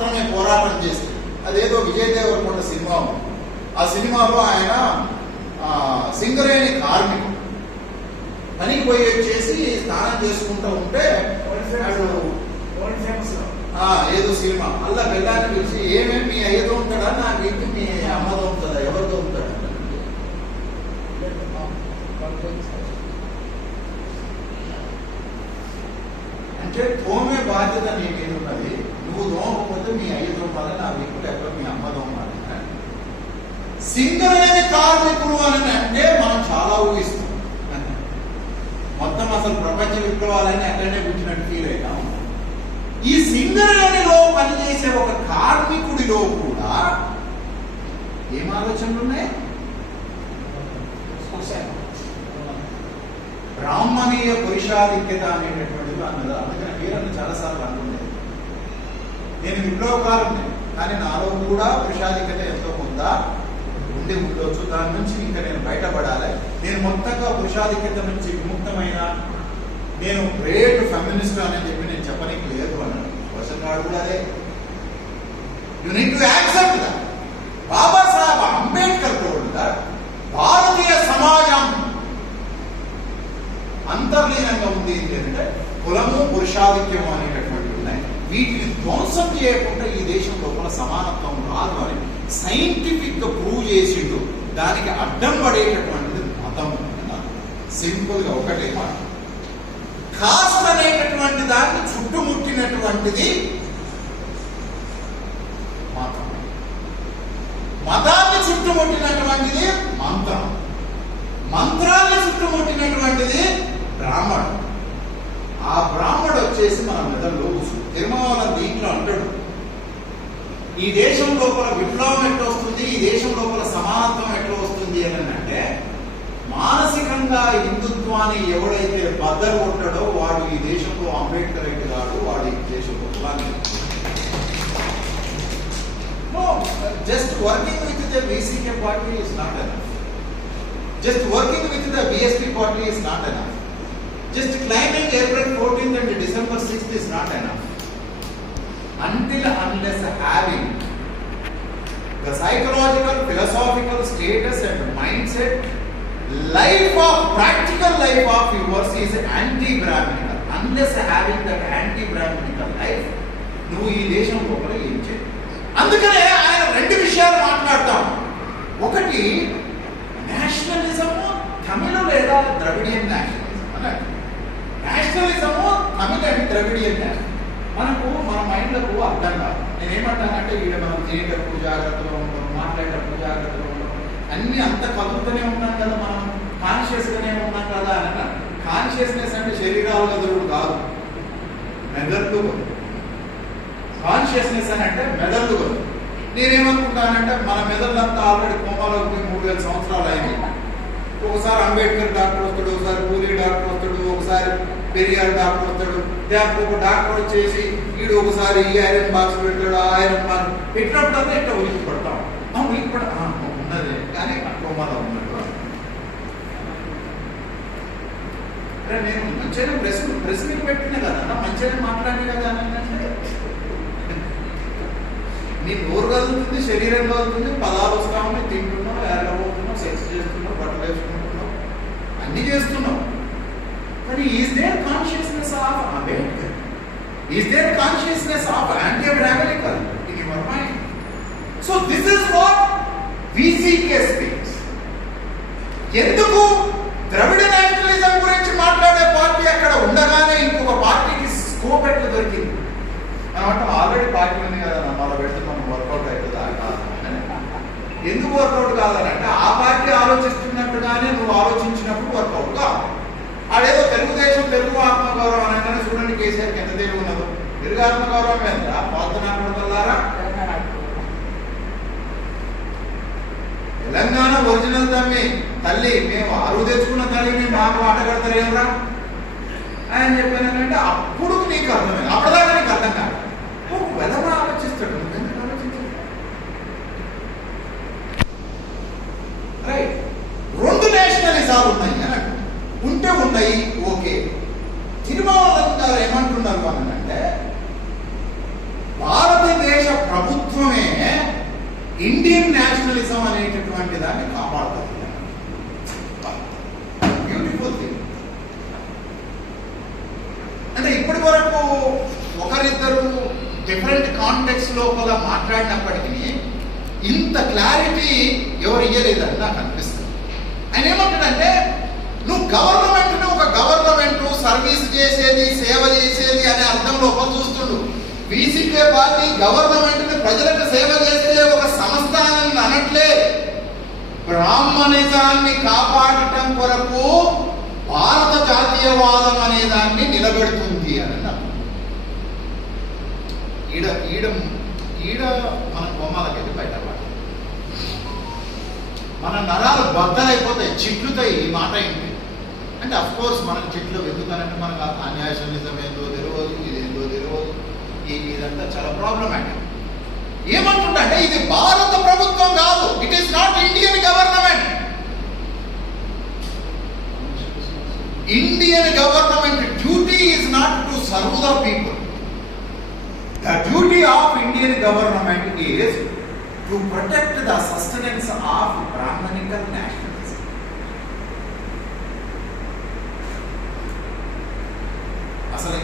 మాత్రమే పోరాటం చేస్తే, అదేదో విజయ్ దేవరకొండ సినిమా ఉంది. ఆ సినిమాలో ఆయన సింగరేణి కార్మికుడు పనికి పోయి వచ్చేసి స్నానం చేసుకుంటూ ఉంటే ఏదో సినిమా అల్లా వెళ్ళాలని పిలిచి ఏమేమి మీ అయ్యతో ఉంటాడా, నాకు ఇంటి మీ అమ్మతో ఉంటుందా, ఎవరితో ఉంటాడా అంటే తోమే బాధ్యత నీ మీద ఉన్నది. నువ్వు తోమకపోతే మీ అయ్యతో ఉండాలి, నా వీపు లేకపోతే మీ అమ్మతో ఉండాలి. సింగరేణి కార్మికులు అని అంటే మనం చాలా ఊహిస్తాం. మొత్తం అసలు ప్రపంచ విప్లవాలని అక్కడనే కూర్చున్నట్టు ఫీల్ అయినా ఉంటాం. ఈ సింగరేణిలో పనిచేసే ఒక కార్మికుడిలో కూడా ఏం ఆలోచనలు ఉన్నాయి? బ్రాహ్మణీయ పురుషాధిక్యత అనేటటువంటిది అన్నది. అందుకని వీరನ್ನು చాలాసార్లు అనుకునేది, నేను విప్లవకారుని, కానీ నాలో కూడా పురుషాధిక్యత ఎంతో కొంత ఉండి ఉండొచ్చు. దాని నుంచి ఇంకా నేను బయటపడాలి. నేను మొత్తంగా పురుషాధిక్యత నుంచి విముక్తమైన నేను గ్రేట్ ఫెమినిస్ట్ అని చెప్పి నేను చెప్పడానికి లేదు అన్నాడు. క్వశ్చన్ గారు కూడా అదే, you need to accept that. Babasaheb Ambedkar కూడా భారతీయ సమాజం అంతర్లీనంగా ఉంది ఏంటంటే కులము పురుషాధిక్యము అనేటటువంటివి ఉన్నాయి. వీటిని ధ్వంసం చేయకుండా ఈ దేశం లోపల సమానత్వం రాదు అని సైంటిఫిక్ గా ప్రూవ్ చేసిండు. దానికి అడ్డం పడేటటువంటిది మతం. సింపుల్ గా ఒకటే మాట, కాస్ట్ అనేటటువంటి దాన్ని చుట్టుముట్టినటువంటిది మతం, మతాన్ని చుట్టుముట్టినటువంటిది మంత్రం, మంత్రాన్ని చుట్టుముట్టినటువంటిది బ్రాహ్మణుడు. ఆ బ్రాహ్మణుడు వచ్చేసి మన మెదడులో తిరుమల దీంట్లో అంటాడు, ఈ దేశం లోపల విప్లవం ఎట్లా వస్తుంది, ఈ దేశం లోపల సమానత్వం ఎట్లా వస్తుంది అని అంటే, మానసికంగా హిందుత్వాన్ని ఎవడైతే బద్దలు కొట్టాడో వాడు ఈ దేశంలో అంబేద్కర్ అయితే కాదు, వాడు ఈ దేశంలో కులాన్ని. Just working with the BCK party is not enough. Just working with the BSP party is not enough. Just claiming April 14th and December 6th is not enough. Until unless having the psychological, philosophical status and mindset, life of practical life of yours is anti-Brahminical. Unless having that anti-Brahminical life, నువ్వు ఈ దేశం లోపల ఏం చేయాలి. అందుకనే ఆయన రెండు విషయాలు మాట్లాడతాం. ఒకటి నేషనలిజము తమిళ లేదా ద్రవిడియన్ నేషనలిజం అన్నట్టు. నేషనలిజము తమిళ అండ్ ద్రవిడియన్ నేషనల్ మనకు మన మైండ్లకు అర్థం కాదు. నేనేమంటానంటే వీడ మనం తినేటప్పుడు జాగ్రత్తగా ఉంటాం, మాట్లాడేటప్పుడు జాగ్రత్తగా ఉంటాం, అన్ని అంత కలుగుతూనే ఉన్నాం కదా, మనం కాన్షియస్గానే ఉన్నాం కదా అని అన్నారు. కాన్షియస్నెస్ అంటే శరీరాల గదులు కాదు, మెదళ్ళు. కాన్షియస్నెస్ అని అంటే మెదళ్ళు గదు. నేనేమనుకుంటానంటే మన మెదళ్ళంతా ఆల్రెడీ కోమాలోకి 3000 సంవత్సరాలు అయింది. ఒకసారి అంబేద్కర్ డాక్టర్ వస్తాడు, ఒకసారి పూలే డాక్టర్ వస్తాడు, ఒకసారి పెరియార్ డాక్టర్ వస్తాడు, లేకపోతే ఒక డాక్టర్ వచ్చేసి వీడు ఒకసారి ఈ ఐరన్ బాక్స్ పెడతాడు, ఆ ఐరన్ బాక్స్ పెట్టినప్పుడల్లా ఇట్లా ఉలికి పడతాం. ఉలికి పడ ఉన్నది కానీ కోమాలో ఉన్నట్టు. నేను మంచిగా ప్రశ్నలు పెట్టినా కదా, మంచిగా మాట్లాడినా కదా అని అంటే నీ నోరు కదులుతుంది, శరీరం కదులుతుంది, పదాలు వస్తా ఉన్నాయి, తింటున్నావు, ఏరగబోతున్నావు, సెక్స్ చేస్తున్నావు, బట్టలు వేసుకుంటున్నావు, అన్ని చేస్తున్నావు. కానీ is there consciousness of Ambedkar? Is there consciousness of anti-Brahminical in your mind? So this is what VCK speaks. ఎందుకు ద్రవిడ నేషనలిజం గురించి మాట్లాడే పార్టీ అక్కడ ఉండగానే ఇంకొక పార్టీకి స్కోప్ ఎట్లా దొరికింది? అనమాట ఆల్రెడీ పార్టీ ఉంది కదా, మన పెడితే మనం వర్కౌట్ అవుతుందా కాదు. ఎందుకు వర్కౌట్ కావాలంటే ఆ పార్టీ ఆలోచిస్తున్నట్టుగానే నువ్వు ఆలోచించినప్పుడు వర్కౌట్ కావాలి. అదేదో తెలుగుదేశం తెలుగు ఆత్మగౌరవం అనగానే చూడండి కేసీఆర్కి ఎంత తెలివి ఉన్నదో. తెలుగు ఆత్మగౌరవం ఎంత పాల్గొనారా? తెలంగాణ ఒరిజినల్ తల్లి మేము అరువు తెచ్చుకున్న తల్లిని మాకు ఆట కడతారేమరా అని చెప్పానంటే అప్పుడు నీకు అర్థమైంది. అప్పటిదాకా నీకు అర్థం కాదు. వెదవా ఆలోచిస్తాడు, ఎందుకు ఆలోచించాడు? రైట్, రెండు నేషనలిజాలు ఉన్నాయి అన్నట్టు. ఉంటే ఉన్నాయి, ఓకే. తిరుమల గారు ఏమంటున్నారు అని అంటే భారతదేశ ప్రభుత్వమే ఇండియన్ నేషనలిజం అనేటటువంటి దాన్ని కాపాడుతుంది. Beautiful thing. అంటే ఇప్పటి వరకు ఒకరిద్దరు డిఫరెంట్ కాంటెక్స్ట్ లోపల మాట్లాడినప్పటికీ ఇంత క్లారిటీ ఎవరు ఇయ్యలేదని నాకు అనిపిస్తుంది. ఆయన ఏమంటాడంటే, నువ్వు గవర్నమెంట్ని ఒక గవర్నమెంట్ సర్వీస్ చేసేది, సేవ చేసేది అనే అర్థం లోపల చూస్తుండు. బీసీకే పార్టీ గవర్నమెంట్ని ప్రజలకు సేవ చేసే ఒక సంస్థ అని అనట్లే, బ్రాహ్మణిజాన్ని కాపాడటం కొరకు భారత జాతీయవాదం అనే దాన్ని నిలబెడుతుంది అని అన్నాడు. ఈడ ఈడ ఈడ మన బొమ్మలకైతే బయటపడాలి. మన నరాలు బద్దలైపోతాయి, చిట్లుతాయి ఈ మాట ఏంటి అంటే. అఫ్ కోర్స్ మనకు చిట్లు ఎందుకనంటే మనకు అన్యాయనిజం ఏందో తెలియదు, ఇదేందో తెలియదు, ఇదంతా చాలా ప్రాబ్లమాటిక్. ఏమంటుంటే ఇది భారత ప్రభుత్వం కాదు, it is not Indian government. Indian government duty is not to serve the people. The duty of Indian government is to protect the sustenance of Brahmanical nationalism. అసలు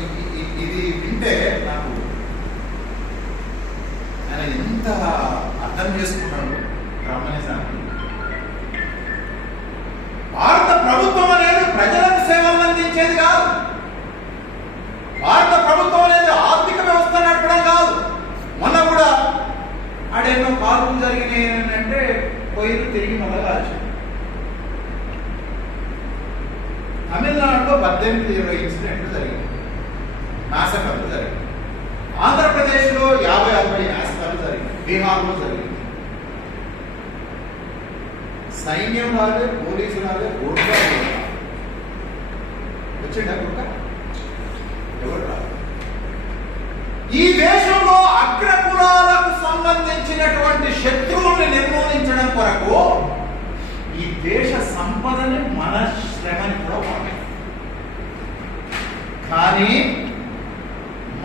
ఇది వింటే నాకు ఆయన ఎంత అర్థం చేసుకున్నాడు బ్రాహ్మణిజాన్ని. భారత ప్రభుత్వం అనేది ప్రజలకు సేవలు అందించేది కాదు. భారత ప్రభుత్వం అనేది ఆర్థిక వ్యవస్థ నడపడం కాదు. మొన్న కూడా ఆడేమో కాల్పులు జరిగినాయి అంటే పోయిన తిరిగి మళ్ళా కాల్చాడు. తమిళనాడులో 18-20 ఇన్సిడెంట్లు జరిగినాయి, నాశకాలు జరిగినాయి. ఆంధ్రప్రదేశ్లో 50-60 నాశకాలు జరిగినాయి. బీహార్లో జరిగింది. సైన్యం రాలే, పోలీసు రాలే, ఓట్లు వచ్చిండ గుట్ట ఎవరు రాదు. ఈ దేశంలో అగ్రకులాలకు సంబంధించినటువంటి శత్రువుల్ని నిర్మూలించడం కొరకు ఈ దేశ సంపదని మన శ్రమని కూడా వాడాలి. కానీ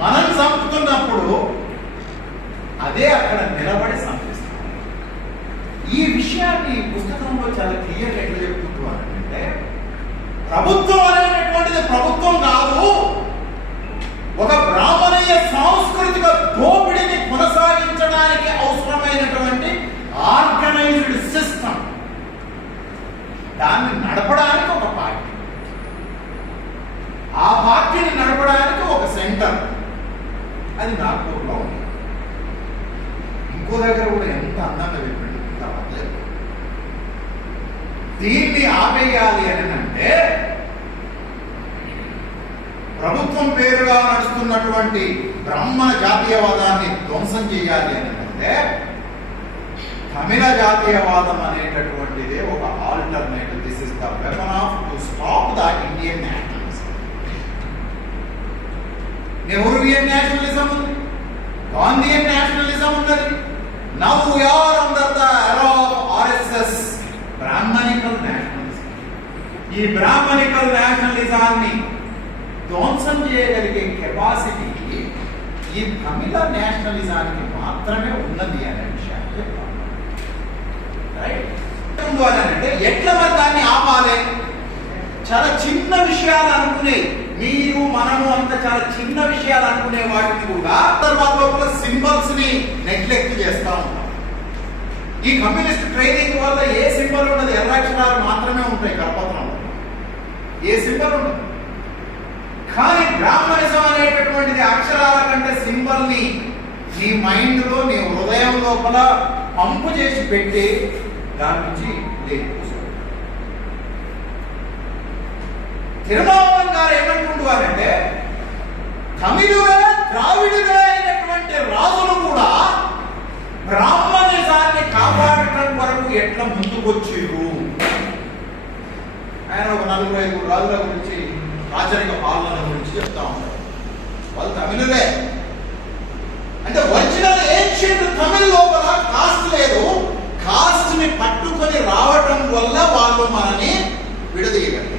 మనం చంపుతున్నప్పుడు అదే అక్కడ నిలబడి సంపిస్తాం. ఈ విషయాన్ని ఈ పుస్తకంలో చాలా క్లియర్ ఎట్లా చెప్తుంటారంటే, ప్రభుత్వం అనేటటువంటిది ప్రభుత్వం కాదు, ఒక బ్రాహ్మణీయ సాంస్కృతిక దోపిడిని కొనసాగించడానికి అవసరమైనటువంటి ఆర్గనైజ్డ్ సిస్టమ్. దాన్ని నడపడానికి ఒక పార్టీ, ఆ పార్టీని నడపడానికి ఒక సెంటర్. అది నాగ్పూర్లో ఉంది. ఇంకో దగ్గర కూడా ఎంత అందంగా చెప్పండి, ఇంత పర్లేదు. దీన్ని ఆపేయాలి అని అంటే ప్రభుత్వం పేరుగా నడుస్తున్నటువంటి బ్రాహ్మణ జాతీయవాదాన్ని ధ్వంసం చేయాలి అని అంటే తమిళ జాతీయవాదం అనేటటువంటిదే ఒక alternative. This is the weapon of to stop the Indian nationalism. Nehruvian nationalism ఉంది, గాంధీయన్ నేషనలిజం ఉన్నది. Now we are under the era of RSS Brahminical nationalism. ఈ బ్రాహ్మణికల్ నేషనలిజాన్ని ధ్వంసం చేయగలిగే కెపాసిటీ ఈ తమిళ నేషనలిజానికి మాత్రమే ఉన్నది అనే విషయాన్ని చెప్తాను. అంటే ఎట్లా మరి దాన్ని ఆపాలి? చాలా చిన్న విషయాలు అనుకునే, మీరు మనము అంత చాలా చిన్న విషయాలు అనుకునే వాటిని కూడా లోపల సింబల్స్ ని నెగ్లెక్ట్ చేస్తా ఉంటాం. ఈ కమ్యూనిస్ట్ ట్రైనింగ్ వల్ల ఏ సింబల్ ఉండదు, ఎర్రాక్షరాలు మాత్రమే ఉంటాయి కరపత్రంలో, ఏ సింబల్ ఉండదు. కానీ బ్రాహ్మణిజం అనేటటువంటిది అక్షరాల కంటే సింబల్ ని నీ మైండ్ లో, నీ హృదయం లోపల పంపు చేసి పెట్టి దాని నుంచి లేదు. తిరుమావళవన్ గారు ఏమంటుంటారంటే, తమిళులే ద్రావిడులే అయినటువంటి రాజులు కూడా బ్రాహ్మణిజాన్ని కాపాడటం కొరకు ఎట్లా ముందుకొచ్చిరు. ఆయన ఒక 4-5 రాజుల గురించి, రాచరిక పాలన గురించి చెప్తా ఉంటారు. వాళ్ళు తమిళులే. అంటే ఒరిజినల్ ఏన్షియంట్ తమిళ లోపల కాస్ట్ లేదు. కాస్ట్ ని పట్టుకొని రావటం వల్ల వాళ్ళు మనని విడదీయగలిగారు.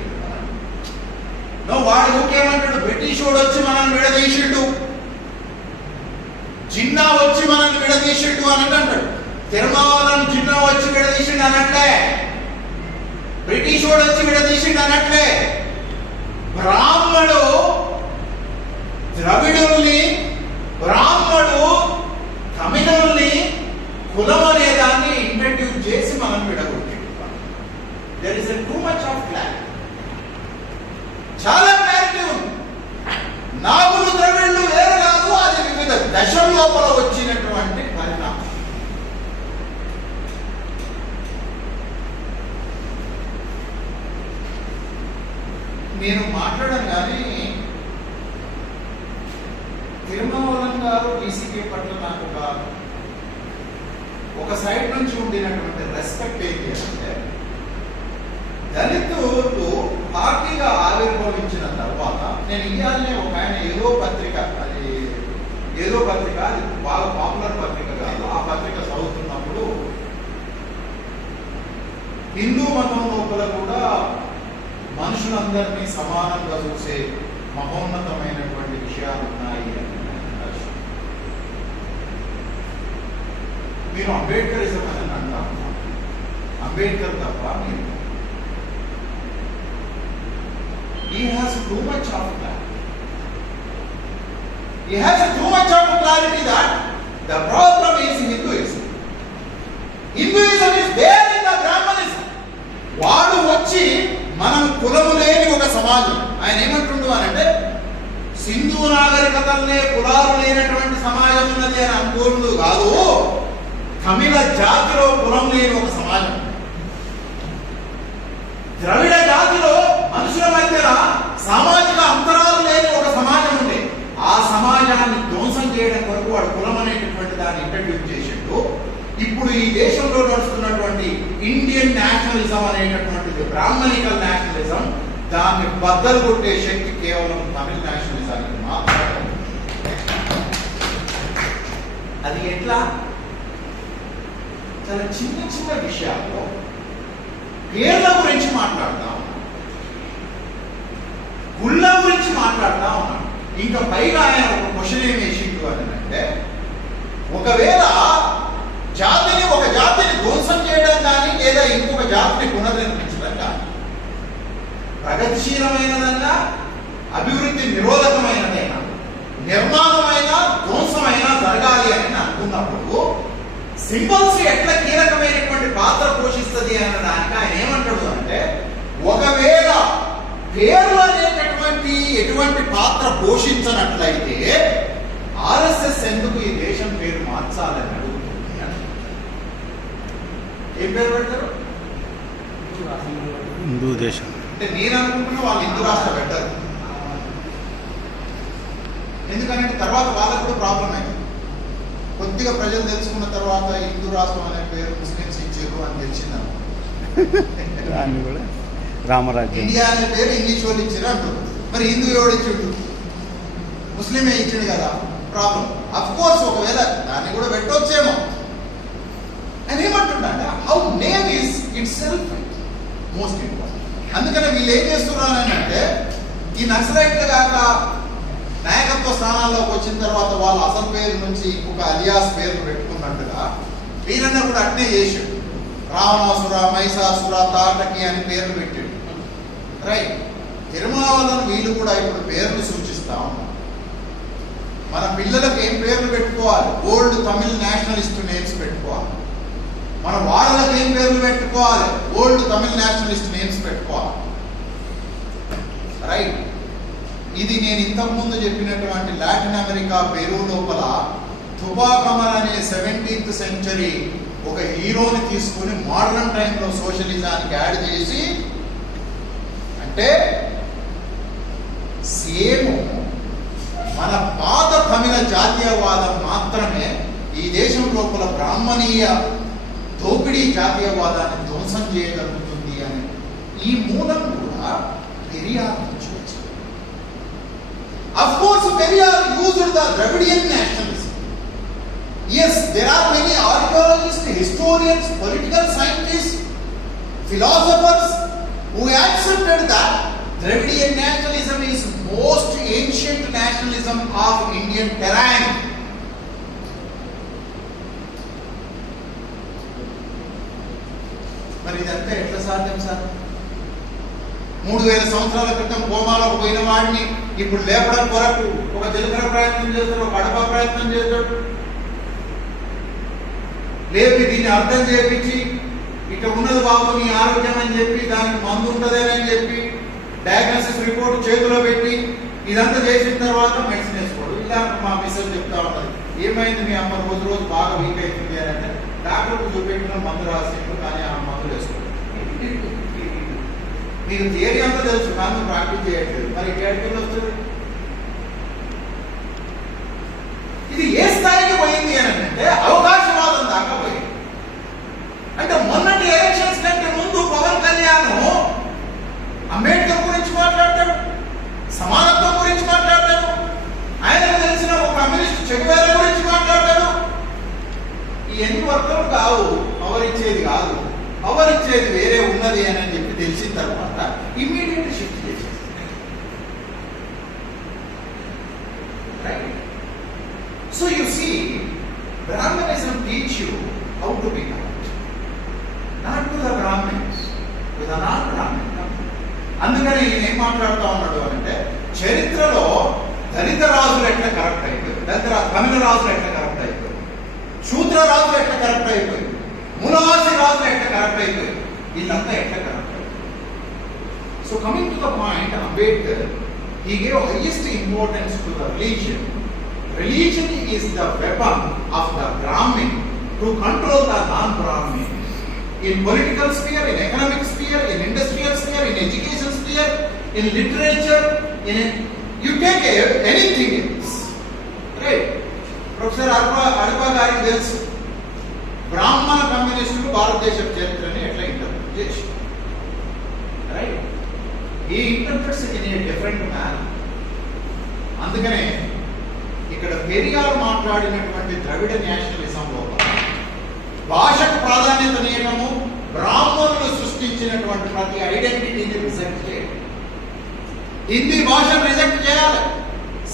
వాడు ఊకేమంటాడు, బ్రిటిష్ వాడు వచ్చి మనల్ని విడదీసిండు, జిన్నా వచ్చి మనల్ని విడదీసిండు అని అంటాడు. తిరుమలను జిన్నా వచ్చి విడదీసిండు అనట్లే, బ్రిటిష్ వాడు వచ్చి విడదీసిండు అనట్లే. బ్రాహ్మడు ద్రవిడుల్ని, బ్రాహ్మడు తమిళుల్ని కులం అనే దాన్ని ఇంట్రడ్యూస్ చేసి మనం విడగొట్టిండు. There is too much of clarity, చాలా క్లారిటీ ఉంది. నాగులు ద్రవిడులు వేరు కాదు, అది వివిధ దశల లోపల వచ్చినటువంటి పరిణామం. నేను మాట్లాడాను కానీ తిరుమలవనం గారు బీసీకే పట్ల నాకు ఒక సైడ్ నుంచి ఉండినటువంటి రెస్పెక్ట్ ఏంటి అంటే, దళితులు పార్టీగా ఆవిర్భవించిన తర్వాత నేను ఇవాళనే ఒక ఆయన ఏదో పత్రిక, అది బాగా పాపులర్ పత్రిక కాదు, ఆ పత్రిక చదువుతున్నప్పుడు హిందూ మతం లోపల కూడా మనుషులందరినీ సమానంగా చూసే మహోన్నతమైనటువంటి విషయాలు ఉన్నాయి అని. మీరు అంబేద్కరిజం అని అంటాము, అంబేద్కర్ తప్ప మీరు he has too much of clarity. He has too much of clarity that the problem is Hinduism. Hinduism is there in the Brahmanism. వాడు వచ్చి మనం కులము లేని ఒక సమాజం, ఆయన ఏమంటుండు అని అంటే సింధు నాగరికతలనే కులాలు లేనటువంటి సమాజం ఉన్నది అని అనుకోండు కాదు, తమిళ జాతిలో కులం లేని ఒక సమాజం, ద్రవిడ జాతిలో మనుషుల మధ్య సామాజిక అంతరాలు లేని ఒక సమాజం ఉండే, ఆ సమాజాన్ని ధ్వంసం చేయడం కొరకు వాడు కులం అనేటటువంటి దాన్ని ఇంట్రడ్యూస్ చేసిండు. ఇప్పుడు ఈ దేశంలో నడుస్తున్నటువంటి ఇండియన్ నేషనలిజం అనేటటువంటిది బ్రాహ్మణికల్ నేషనలిజం, దాన్ని బద్దలు కొట్టే శక్తి కేవలం తమిళ నేషనలిజానికి మాత్రమే. అది ఎట్లా? చాలా చిన్న చిన్న విషయాల్లో పేర్ల గురించి మాట్లాడతా ఉన్నాం, గుళ్ళ గురించి మాట్లాడతా ఉన్నాం. ఇంకా పైగా ఆయన ఒక క్వశ్చన్ ఏమి వేసిండు అని అంటే, ఒకవేళ ఒక జాతిని ధ్వంసం చేయడం కానీ లేదా ఇంకొక జాతిని పునర్నిర్మించడం కానీ ప్రగతిశీలమైనదన్నా, అభివృద్ధి నిరోధకమైనదైనా, నిర్మాణమైన ధ్వంసమైనా జరగాలి అని అనుకున్నప్పుడు సింబల్స్ ఎట్లా కీలకమైనటువంటి పాత్ర పోషిస్తుంది అనడానికి ఆయన ఏమంటాడు అంటే, ఒకవేళ పేర్లు అనేటటువంటి ఎటువంటి పాత్ర పోషించనట్లయితే ఆర్ఎస్ఎస్ ఎందుకు ఈ దేశం పేరు మార్చాలని అడుగుతుంది. ఏం పేరు పెడతారు? హిందూ దేశం అంటే నేను అనుకుంటున్నా వాళ్ళు హిందూ రాష్ట్ర పెట్టారు. ఎందుకంటే తర్వాత వాళ్ళకు కూడా ప్రాబ్లం అయింది. కొద్దిగా ప్రజలు తెలుసుకున్న తర్వాత హిందూ రాష్ట్రం అనే పేరు ముస్లింస్ ఇచ్చారు అని తెలిసింది. రామరాజ్యం ఇండియా అనే పేరు ఇంగ్లీష్ వాళ్ళు ఇచ్చారు అంటారు. మరి హిందూ ఎవడు ఇచ్చాడు? ముస్లిమే ఇచ్చాడు కదా. ప్రాబ్లం అఫ్ కోర్స్ ఒకవేళ దాన్ని కూడా పెట్టవచ్చేమో అని ఏమంటున్నా, how name is it self most important. అందుకని వీళ్ళు ఏం చేస్తున్నారని అంటే, ఈ నక్సలైట్లు కాక నాయకత్వ స్థానాల్లోకి వచ్చిన తర్వాత వాళ్ళ అసలు పేరు నుంచి ఇంకొక అలియాస్ పేరు పెట్టుకున్నట్టుగా వీరన్న కూడా అట్నే చేసాడు. రావణాసుర, మైసాసుర, తాటకి అని పేర్లు పెట్టాడు. రైట్. తిరుమలను వీళ్ళు కూడా ఇప్పుడు పేర్లు సూచిస్తా ఉన్నారు. మన పిల్లలకు ఏం పేర్లు పెట్టుకోవాలి? ఓల్డ్ తమిళ్ నేషనలిస్ట్ నేమ్స్ పెట్టుకోవాలి. మన వాళ్ళకి ఏం పేర్లు పెట్టుకోవాలి? ఓల్డ్ తమిళ్ నేషనలిస్ట్ నేమ్స్ పెట్టుకోవాలి. రైట్. ఇది నేను ఇంతకుముందు చెప్పినటువంటి లాటిన్ అమెరికా పెరు లోపల తుబాకమర్ అనే 17th సెంచరీ ఒక హీరోని తీసుకుని మోడర్న్ టైంలో సోషలిజానికి యాడ్ చేసి, అంటే సేమ్ మన పాత తమిళ జాతీయవాదం మాత్రమే ఈ దేశం లోపల బ్రాహ్మణీయ దోపిడీ జాతీయవాదాన్ని ధ్వంసం చేయగలుగుతుంది అని ఈ మూలం కూడా పెరియార్ నుంచి వచ్చింది. Of course, Periyar used the Dravidian nationalism. Yes, there are many archaeologists, historians, political scientists, philosophers who accepted that Dravidian nationalism is most ancient nationalism of Indian terrain. మరి ఇదంతా ఎట్లా సాధ్యం సార్? 3000 సంవత్సరాల క్రితం కోమాలకు పోయిన వాడిని ఇప్పుడు లేపడం కొరకు ఒక జీలకర్ర ప్రయత్నం చేస్తాడు, ఒక కడప ప్రయత్నం చేస్తాడు. లేపి దీన్ని అర్థం చేపించి ఇక ఉన్నది బాబు నీ ఆరోగ్యం అని చెప్పి దానికి మందు ఉంటుందేనని చెప్పి డయాగ్నోసిస్ రిపోర్ట్ చేతిలో పెట్టి ఇదంతా చేసిన తర్వాత మెడిసిన్ వేసుకోడు. ఇలా మా మిస్సెస్ చెప్తా ఉంటుంది, ఏమైంది మీ అమ్మ రోజు రోజు బాగా వీక్ అవుతుంది అని అంటే డాక్టర్కు చూపెట్టిన మందు రాసిండు కానీ ఆ మందులు వేసుకోడు. మీకు థియరీ అంతా తెలుసు కానీ ప్రాక్టీస్ చేయట్లేదు. మరి ఎక్కడికి వస్తుంది? ఇది ఏ స్థాయికి పోయింది అని అంటే అవకాశవాదం దాకా పోయింది. అంటే మొన్నటి ఎలక్షన్స్ కంటే ముందు పవన్ కళ్యాణ్ అంబేద్కర్ గురించి మాట్లాడతాడు, సమానత్వం గురించి మాట్లాడతాడు, ఆయనకు తెలిసిన ఒక కమ్యూనిస్ట్ చెగువేర గురించి మాట్లాడతాడు. ఇవన్నీ వర్కౌట్ కావు, పవర్ ఇచ్చేది కాదు, పవర్ ఇచ్చేది వేరే ఉన్నది అని చెప్పి తెలిసిన తర్వాత ఇమ్మీడియట్ షిఫ్ట్ చేసేది. So you see, Brahmanism teach you how to be correct. Not to the Brahmins, to the non-Brahmin. అందుకని ఈయన ఏం మాట్లాడుతూ ఉన్నాడు అంటే చరిత్రలో దళిత రాజులు ఎట్లా కరెక్ట్ అయిపోయింది, తమిళ రాజులు ఎట్లా కరెక్ట్ అయిపోయింది, శూద్ర రాజులు ఎట్లా కరెక్ట్ అయిపోయింది, ములాసి రాజులు ఎట్లా కరెక్ట్ అయిపోయింది, వీళ్ళంతా ఎట్లా కరెక్ట్ అయిపోయింది. So coming to the point, Ambedkar he gave highest importance to the religion. Religion is the weapon of the Brahmin to control the non-Brahmin. In political sphere, in economic sphere, in industrial sphere, in education sphere, in literature, you take anything else. Right? Professor Arpa గారికి తెలుసు బ్రాహ్మణ కమ్యూనిస్టులు భారతదేశ చరిత్రని ఎట్లా interpret చేసి. Right? ఈ interprets in a different man. అందుకనే ఇక్కడ పెరియార్ మాట్లాడినటువంటి ద్రవిడ నేషనలిజంలో భాషకు ప్రాధాన్యతనియటము, బ్రాహ్మణులు సృష్టించినటువంటి ప్రతి ఐడెంటిటీని రిజెక్ట్ చేయడం. హిందీ భాషను రిజెక్ట్ చేయాలి,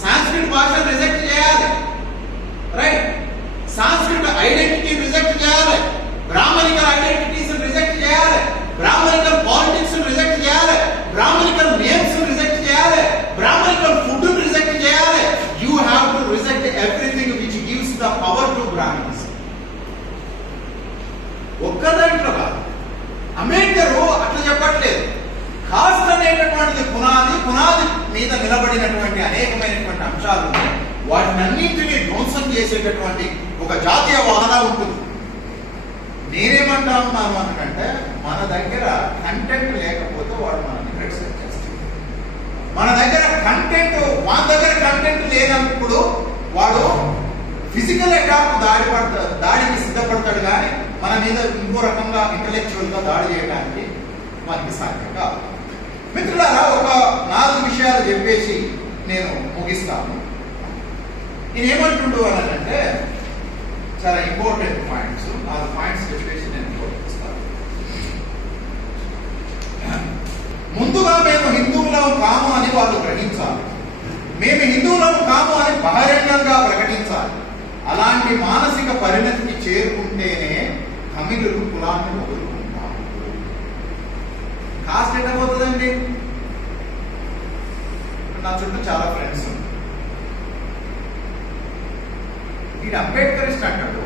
సాంస్క్రిట్ భాషను రిజెక్ట్ చేయాలి. రైట్? సాంస్క్రిట్ ఐడెంటిటీ రిజెక్ట్ చేయాలి, బ్రాహ్మణికల్ ఐడెంటిటీస్ రిజెక్ట్ చేయాలి, బ్రాహ్మణికల్ పాలిటిక్స్ రిజెక్ట్ చేయాలి, బ్రాహ్మణికల్ నేమ్స్ రిజెక్ట్ చేయాలి, బ్రాహ్మణికల్ ఫుడ్ రిజెక్ట్ చేయాలి. You have to reject everything which gives the power to Brahmans. ఒక్క దాంట్లో కాదు, అంబేద్కర్ అట్లా చెప్పట్లేదు. కాస్ట్ అనేటటువంటిది పునాది మీద నిలబడినటువంటి అనేకమైనటువంటి అంశాలు ఉన్నాయి. వాటినన్నింటినీ ధ్వంసం చేసేటటువంటి ఒక జాతీయ వాదన ఉంటుంది. నేనేమంటా ఉన్నాను అనుకంటే మన దగ్గర కంటెంట్ లేకపోతే వాడు మనల్ని క్రిటిసైజ్ చేస్తాడు. మన దగ్గర కంటెంట్ లేనప్పుడు వాడు ఫిజికల్ అటాక్ దాడికి సిద్ధపడతాడు కానీ మన మీద ఇంకో రకంగా ఇంటలెక్చువల్ గా దాడి చేయడానికి మనకి సాధ్యం కాదు. మిత్రులారా, ఒక 4 విషయాలు చెప్పేసి నేను ముగిస్తాను. నేనేమంటుండు అనంటే చాలా ఇంపార్టెంట్ పాయింట్స్, 4 పాయింట్స్ చెప్పేసి నేను ముగిస్తాను. ముందుగా మేము హిందువులం కాము అని వాళ్ళు గ్రహించాలి. మేము హిందువులం కాము అని బహిరంగంగా ప్రకటించాలి. అలాంటి మానసిక పరిణతికి చేరుకుంటేనే తమిళులు కులాన్ని వదులుకుంటారు. కాస్ట్ ఎట్లా పోతుందండి? నా చుట్టూ చాలా ఫ్రెండ్స్ ఉన్నారు. వీడు అంబేద్కరిస్ట్ అంటాడు,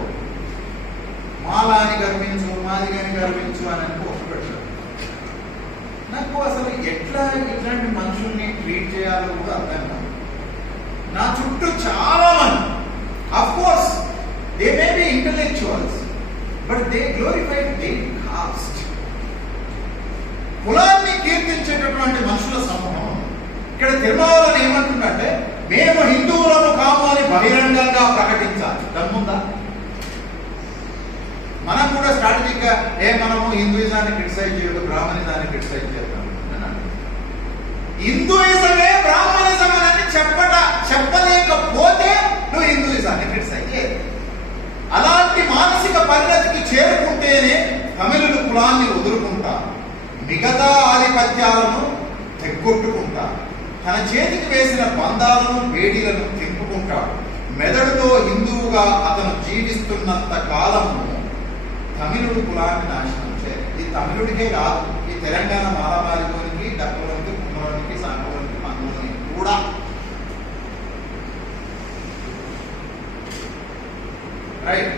మాలాని గర్వించు, మాదిగాని గర్వించు అని పోస్ట్ పెట్టాడు. నాకు అసలు ఎట్లా ఇట్లాంటి మనుషుల్ని ట్రీట్ చేయాలో కూడా అర్థం కాదు. నా చుట్టూ చాలా మంది, of course they may be intellectuals, but they glorified they cost. కులాన్ని కీర్తించేటటువంటి మనుషుల సమూహం. ఇక్కడ తిరుమలని ఏమంటుందంటే మేము హిందువులను కాము అని బహిరంగంగా ప్రకటించాలి. దమ్ముందా? మనం కూడా స్ట్రాటజిక్ గా మనము హిందూయిజాన్ని క్రిటిసైజ్ చేయదు, బ్రాహ్మణిజాన్ని క్రిటిసైజ్ చేద్దాం. హిందూయిజమే బ్రాహ్మణిజం అని చెప్పలేకపోతే నువ్వు హిందూయిజాన్ని క్రిటిసైజ్ చేయదు. అలాంటి మానసిక పరిణతికి చేరుకుంటేనే తమిళులు కులాన్ని వదులుకుంటారు, మిగతా ఆధిపత్యాలను తెగ్గొట్టుకుంటారు, తన చేతికి వేసిన బంధాలను వేడిలను తెంపుకుంటాడు. మెదడుతో హిందువుగా అతను జీవిస్తున్నంత కాలము తమిళుడు కులాన్ని నాశనం చేయాలి. తమిళుడికే కాదు, ఈ తెలంగాణ మాలమాలికోనికి, డక్కులోనికి, కుమ్మలోనికి, సాంగలోనికి, మంగళోనికి కూడా. రైట్.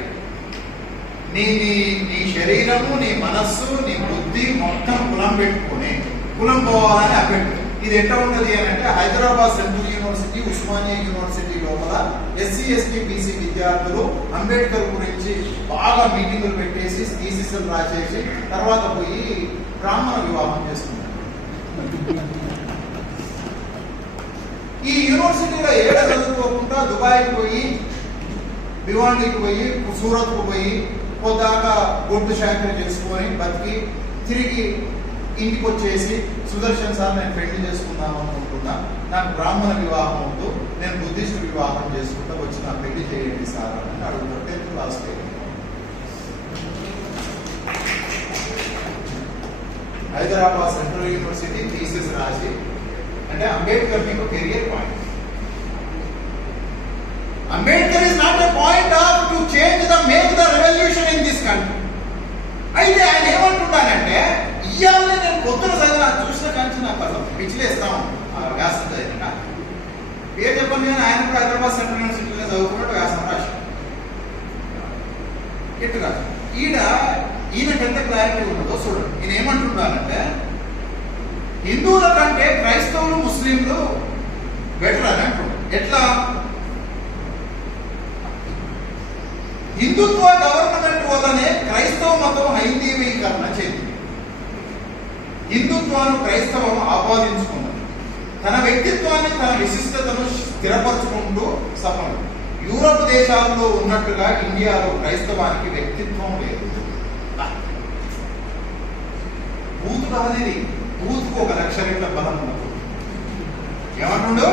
నీ నీ నీ శరీరము, నీ మనస్సు, నీ బుద్ధి మొత్తం కులం పెట్టుకొని కులం పోవాలని అపెట్టు. ఇది ఎట్లా ఉంటుంది అని అంటే, Hyderabad central university, Osmania university లోపల ఎస్సీ ఎస్టీ బీసీ విద్యార్థులు అంబేద్కర్ గురించి బాగా మీటింగులు పెట్టేసి థీసిస్లు రాసేసి తర్వాత పోయి బ్రాహ్మణ వివాహం చేసుకున్నారు. ఈ యూనివర్సిటీలో ఏడ చదువుకోకుండా దుబాయ్కి పోయి, భివాండికి పోయి, సూరత్కు పోయి పొద్దాకా గొడ్డు శాఖలు చేసుకొని బతికి తిరిగి ఇంటికి వచ్చేసి, సుదర్శన్ సార్ నేను పెళ్లి చేసుకుందాం అనుకుంటున్నా, నాకు బ్రాహ్మణ వివాహం వద్దు, నేను బుద్ధిస్ట్ వివాహం చేసుకుంటా, వచ్చి నా పెళ్లి చేయండి సార్ అని అడుగుతారు. 10th class Hyderabad central university thesis రాసి, అంటే అంబేద్కర్ మీకు career point. Ambedkar is not a point off to change the make the revolution in this country. అయితే ఆయన ఏమంటున్నానంటే, ఇవాళనే నేను పొద్దున చదివిన చూసిన కంచి నాకు అసలు పిచ్చిలేస్తాం వ్యాసం చదివిన పేరు చెప్పండి. నేను ఆయన కూడా హైదరాబాద్ సెంట్రల్ యూనివర్సిటీలో చదువుకున్నట్టు వ్యాసం రాశాను. ఎట్టు రాదు ఈయనకి ఎంత క్లారిటీ ఉన్నదో చూడండి. ఈయన ఏమంటున్నానంటే, హిందువుల కంటే క్రైస్తవులు, ముస్లింలు బెటర్ అని అంటున్నాడు. ఎట్లా? హిందుత్వ గవర్నమెంట్ వల్లనే క్రైస్తవ మతం హైందవీకరణ చెందింది. హిందుత్వాన్ని క్రైస్తవం ఆపాదించుకున్నది. తన వ్యక్తిత్వాన్ని, తన విశిష్టతను స్థిరపరచుకుంటూ సఫలం. యూరప్ దేశాల్లో ఉన్నట్టుగా ఇండియాలో క్రైస్తవానికి వ్యక్తిత్వం లేదు. బూత్ కాదు, బూత్కు 1 లక్ష రెట్ల బలం ఉన్నది. ఏమంటుండో,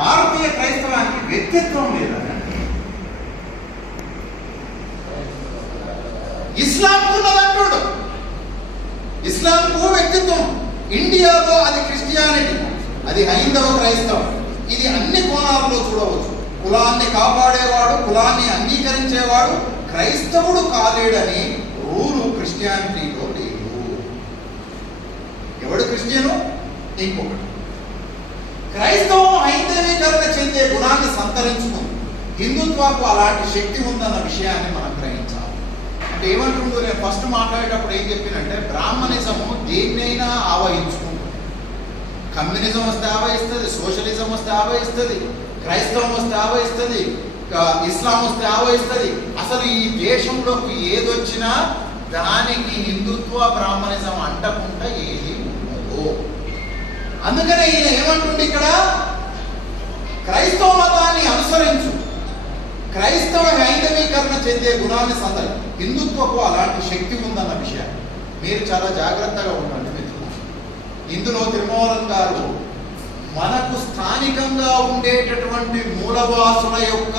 భారతీయ క్రైస్తవానికి వ్యక్తిత్వం లేదని. ఇస్లాంకు ఉన్నదంటుడు. ఇస్లాంకు వ్యక్తిత్వం. ఇండియాలో అది క్రిస్టియానిటీ, అది హైందవ క్రైస్తవం. ఇది అన్ని కోణాల్లో చూడవచ్చు. కులాన్ని కాపాడేవాడు, కులాన్ని అంగీకరించేవాడు క్రైస్తవుడు కాలేడని రూలు క్రిస్టియానిటీలో లేదు. ఎవడు క్రిస్టియను? ఇంకొకటి. క్రైస్తవం హైందవీకరణ చెందే గుణాన్ని సంతరించుకుంది. హిందుత్వకు అలాంటి శక్తి ఉందన్న విషయాన్ని మనం గ్రహించాలి. అంటే ఏమంటుందో, నేను ఫస్ట్ మాట్లాడేటప్పుడు ఏం చెప్పినంటే, బ్రాహ్మణిజము దేన్నైనా ఆవహించుకుంటుంది. కమ్యూనిజం వస్తే ఆవహిస్తుంది, సోషలిజం వస్తే ఆవహిస్తుంది, క్రైస్తవం వస్తే ఆవహిస్తుంది, ఇస్లాం వస్తే ఆవహిస్తుంది. అసలు ఈ దేశంలోకి ఏదొచ్చినా దానికి హిందుత్వ, బ్రాహ్మణిజం అంటకుండా ఏది ఉండదు. అందుకనే ఈయన ఏమంటుంది ఇక్కడ, క్రైస్తవ మతాన్ని అనుసరించు, క్రైస్తవ హైందవీకరణ చెందే గుణాన్ని సందర్భం. హిందుత్వకు అలాంటి శక్తి ఉందన్న విషయం మీరు చాలా జాగ్రత్తగా ఉండండి మిత్రులు. ఇందులో తిరుమూలం గారు మనకు స్థానికంగా ఉండేటటువంటి మూలవాసుల యొక్క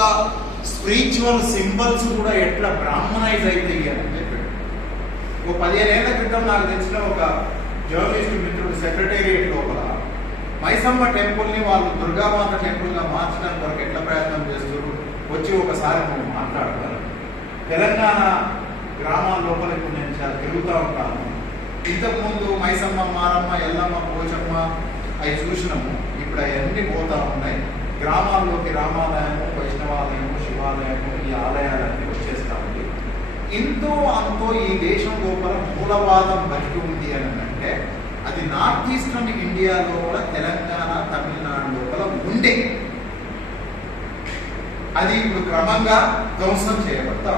స్పిరిచువల్ సింబల్స్ కూడా ఎట్లా బ్రాహ్మణైజ్ అయితాయి అని చెప్పాడు. ఒక 15 ఏళ్ల క్రితం నాకు తెలిసిన ఒక జర్నలిస్ట్ మిత్రుడు సెక్రటేరియట్ లోపల మైసమ్మ టెంపుల్ని వాళ్ళు దుర్గామాత టెంపుల్గా మార్చడానికి వరకు ఎట్లా ప్రయత్నం చేస్తారు వచ్చి ఒకసారి మనం మాట్లాడతారు. తెలంగాణ గ్రామాల లోపల ఇప్పుడు నేను చాలా తిరుగుతూ ఉంటాను. ఇంతకుముందు మైసమ్మ, మారమ్మ, ఎల్లమ్మ, పోచమ్మ అవి చూసినాము. ఇప్పుడు అవన్నీ పోతూ ఉన్నాయి. గ్రామాల్లోకి రామాలయము, వైష్ణవాలయము, శివాలయము, ఈ ఆలయాలన్నీ వచ్చేస్తూ ఉంది. ఎంతో అంతో ఈ దేశం లోపల మూలవాదం బతికి ఉంది అని అంటే అది నార్త్ ఈస్టర్న్ ఇండియా లోపల, తెలంగాణ, తమిళనాడు లోపల ఉండే. అది ఇప్పుడు క్రమంగా ధ్వంసం చేయబడతా.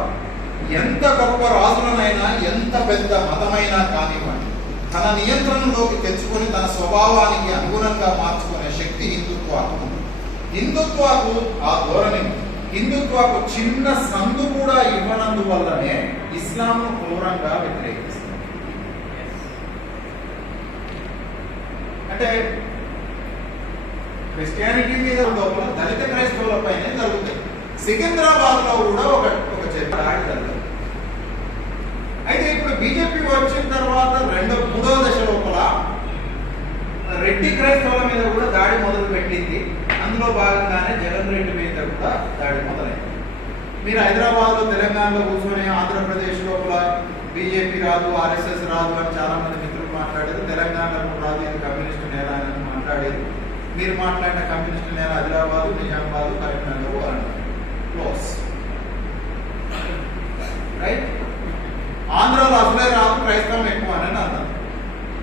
ఎంత గొప్ప రాజులనైనా, ఎంత పెద్ద మతమైనా కానివ్వండి, తన నియంత్రణలోకి తెచ్చుకొని తన స్వభావానికి అనుగుణంగా మార్చుకునే శక్తి హిందుత్వాకు ఉంది. హిందుత్వాకు ఆ ధోరణి, హిందుత్వాకు చిన్న సందు కూడా ఇవ్వనందువల్లనే ఇస్లాంను క్రూరంగా వ్యతిరేకిస్తుంది. అంటే క్రిస్టియానిటీ మీద లోపల దళిత క్రైస్తవుల పైనే జరుగుతుంది. సికింద్రాబాద్ లో కూడా ఒక దాడి జరుగుతుంది. అయితే ఇప్పుడు బీజేపీ వచ్చిన తర్వాత మూడవ దశ లోపల రెడ్డి క్రైస్తవుల మీద కూడా దాడి మొదలు పెట్టింది. అందులో భాగంగానే జగన్ రెడ్డి మీద కూడా దాడి మొదలైంది. మీరు హైదరాబాద్ లో, తెలంగాణలో కూర్చొని, ఆంధ్రప్రదేశ్ లోపల బీజేపీ రాదు, ఆర్ఎస్ఎస్ రాదు అని చాలా మంది మిత్రులు మాట్లాడారు. తెలంగాణలో రాదు, ఇది కమ్యూనిస్టు నేల అని మాట్లాడారు. మీరు మాట్లాడిన కమ్యూనిస్టు నేల ఆదిలాబాదు, నిజామాబాదు, కరీంనగర్ అని క్లోజ్. రైట్? ఆంధ్రాలో అసలే రాదు, క్రైస్తవం ఎక్కువ అని అన్నాను.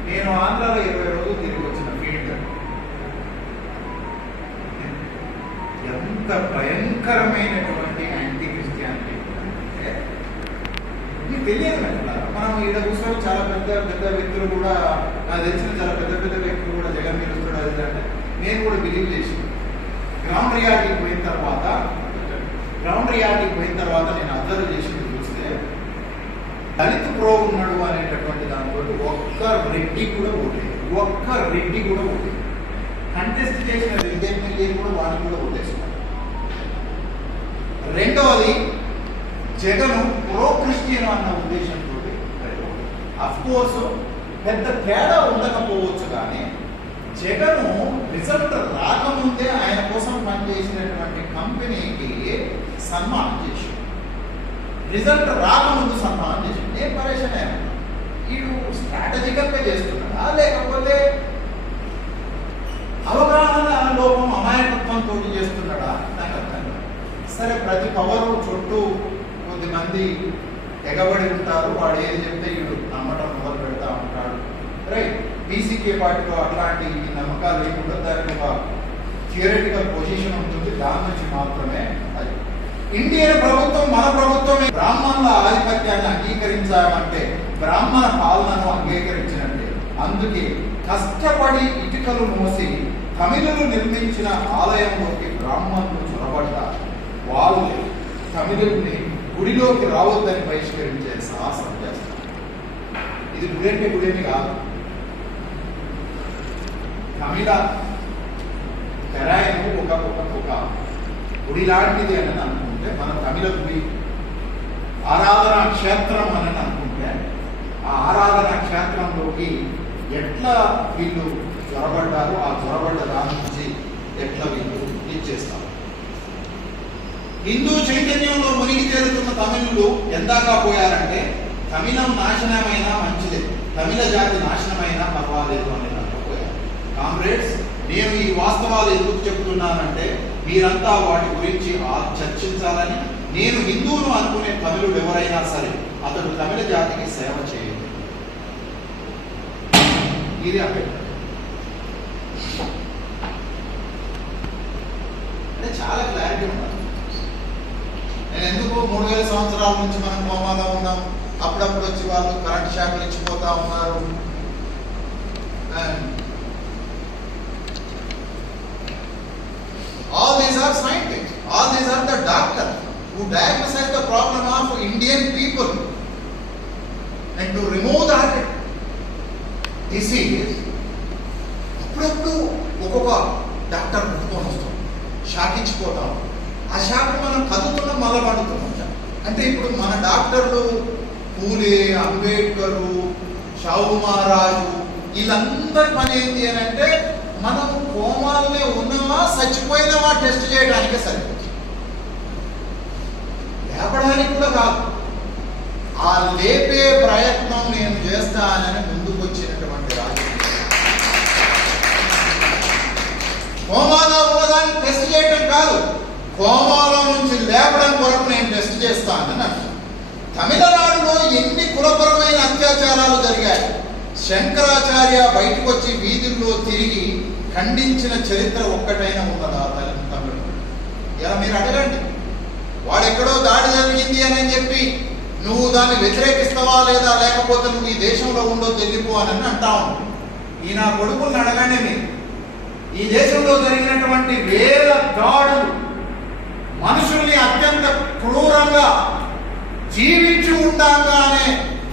నేను ఆంధ్రాలో 20 రోజులు తిరిగి వచ్చిన ఫీల్డ్. ఎంత భయంకరమైనటువంటి యాంటీ క్రిస్టియానిటీ అంటే మీకు తెలియదు. మనం ఈడ కూర్చొని చాలా పెద్ద పెద్ద వ్యక్తులు కూడా, నాకు తెలిసిన చాలా పెద్ద పెద్ద వ్యక్తులు కూడా జగన్ నిలుస్తాడు అది అంటే నేను కూడా బిలీవ్ చేసి గ్రౌండ్ రియాలిటీకి పోయిన తర్వాత నేను అబ్జర్వ్ చేసి చూస్తే దళిత ప్రో ఉన్నాడు అనేటటువంటి దాంతో ఒక్క రెడ్డి కూడా ఓటేది. కంటెస్ట్ చేసిన ఎమ్మెల్యే కూడా వాళ్ళు కూడా ఓటేస్తున్నారు. రెండవది జగన్ ప్రో క్రిస్టియన్ అన్న ఉద్దేశంతో అఫ్ కోర్స్ పెద్ద తేడా ఉండకపోవచ్చు, కానీ జగన్ రిజల్ట్ రాకముందే ఆయన కోసం పనిచేసినటువంటి కంపెనీకి సన్మానం చేశాడు. రిజల్ట్ రాకముందు సన్మానం చేశాడు. నేను పరేషన్ అయ్యాను. వీడు స్ట్రాటజికల్గా చేస్తున్నాడా లేకపోతే అవగాహన లోపం అమాయకత్వంతో చేస్తున్నాడా నాకు అర్థం కాదు. సరే, ప్రతి పవర్ చుట్టూ కొద్దిమంది ఎగబడి ఉంటారు. వాడు ఏది చెప్తే వీడు నమ్మటం మొదలు పెడతా ఉంటాడు. రైట్? బీసీకే పార్టీలో అట్లాంటి నమ్మకాలు లేకుండా దానికి ఒక థియరిటికల్ పొజిషన్ ఉంటుంది. దాని నుంచి మాత్రమే అది ఇండియన్ ప్రభుత్వం, మన ప్రభుత్వమే బ్రాహ్మణుల ఆధిపత్యాన్ని అంగీకరించామంటే బ్రాహ్మణ పాలనను అంగీకరించినట్టే. అందుకే కష్టపడి ఇటుకలు మోసి తమిళులు నిర్మించిన ఆలయంలోకి బ్రాహ్మణులు చొరబడ్డారు. వాళ్ళు తమిళుల్ని గుడిలోకి రావద్దని బహిష్కరించే సాహసం చేస్తారు. ఇది గుడేమి కాదు. తమిళ తెరాయను ఒక గుడి లాంటిది అని అనుకుంటే, మన తమిళ గుడి ఆరాధనా క్షేత్రం అని అనుకుంటే, ఆ ఆరాధనా క్షేత్రంలోకి ఎట్లా వీళ్ళు జ్వరబడ్డారు, ఆ జ్వరబడ్డ దాని నుంచి ఎట్లా వీళ్ళు ఇచ్చేస్తారు. హిందూ చైతన్యంలో మునిగి తేలుతున్న తమిళులు ఎందాకా పోయారంటే, తమిళం నాశనమైనా మంచిదే, తమిళ జాతి నాశనమైనా పర్వాలేదు అని నమ్మపోయారు. కామ్రేడ్స్, నేను ఈ వాస్తవాలు ఎందుకు చెబుతున్నానంటే మీరంతా వాటి గురించి చర్చించాలని. నేను హిందువును అనుకునే తమిళుడు ఎవరైనా సరే అతడు తమిళ జాతికి సేవ చేయండి. ఇది అభిప్రాయం. అంటే చాలా క్లారిటీ ఉండాలి. నేను ఎందుకు 3000 సంవత్సరాల నుంచి మనం కోమాలో ఉన్నాం, అప్పుడప్పుడు వచ్చి వాళ్ళు కరెంట్ షాక్లు ఇచ్చిపోతా ఉన్నారు. All these are scientists. All these are the doctors who diagnose the problem of Indian people and to remove that disease. అప్పుడప్పుడు ఒక్కొక్క డాక్టర్ పుట్టుకొని వస్తాం, షాక్ ఇచ్చిపోతాం. ఆ షాక్ మనం కదుతున్నాం, మళ్ళా పడుతున్నాం. అంటే ఇప్పుడు మన డాక్టర్లు పూలే, అంబేద్కరు, షావు మహారాజు వీళ్ళందరి పని ఏంటి అని అంటే మనం కోమాలనే ఉన్నామా చచ్చిపోయినామా టెస్ట్ చేయడానికే సరిపోతుంది, లేపడానికి కూడా కాదు. ఆ లేపే ప్రయత్నం నేను చేస్తానని ముందుకు వచ్చినటువంటి రాజకీయ కోమాలో ఉన్నదాన్ని టెస్ట్ చేయడం కాదు, కోమాలో నుంచి లేపడం కొరకు నేను టెస్ట్ చేస్తానని అంటాను. తమిళనాడులో ఎన్ని కులపరమైన అత్యాచారాలు జరిగాయి. శంకరాచార్య బయటకు వచ్చి వీధుల్లో తిరిగి ఖండించిన చరిత్ర ఒక్కటైనా ఉన్నదా తమిళ? ఇలా మీరు అడగండి. వాడెక్కడో దాడి జరిగింది అని చెప్పి నువ్వు దాన్ని వ్యతిరేకిస్తావా లేదా, లేకపోతే నువ్వు ఈ దేశంలో ఉండో వెళ్ళిపో అని అంటావు. ఈ నా కొడుకుల్ని అడగండి మీరు. ఈ దేశంలో జరిగినటువంటి వేల దాడులు, మనుషుల్ని అత్యంత క్రూరంగా జీవించి ఉండగానే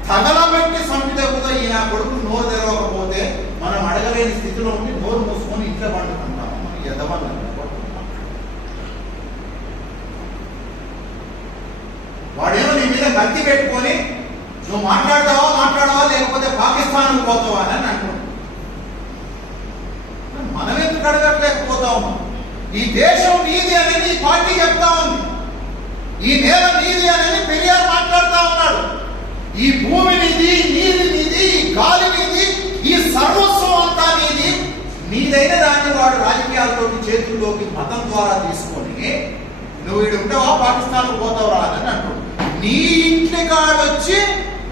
తగలబెట్టి సంపిదకుగా ఈ నా కొడుకు నోరు తెరవకపోతే మనం అడగలేని స్థితిలో ఉండి నోరు మూసుకొని ఇంట్లో పండుకుంటాము. మనం ఎదవని వాడేమో నీ మీద కత్తి పెట్టుకొని నువ్వు మాట్లాడవా లేకపోతే పాకిస్తాన్కు పోతావా అని అనుకుంటున్నాం. మనం ఎందుకు అడగట్లేకపోతా ఉన్నాం? ఈ దేశం నీది అనేది ఈ పార్టీ చెప్తా ఉంది, ఈ నేల నీది అనేది పెరియార్ మాట్లాడుతా ఉన్నాడు, ఈ భూమి నీదైన దాన్ని వాడు రాజకీయాలతోటి చేతుల్లోకి మతం ద్వారా తీసుకొని నువ్వు వీడు ఉంటావా పాకిస్తాన్ పోతావరా అని అంటాడు. నీ ఇంటి కాడొచ్చి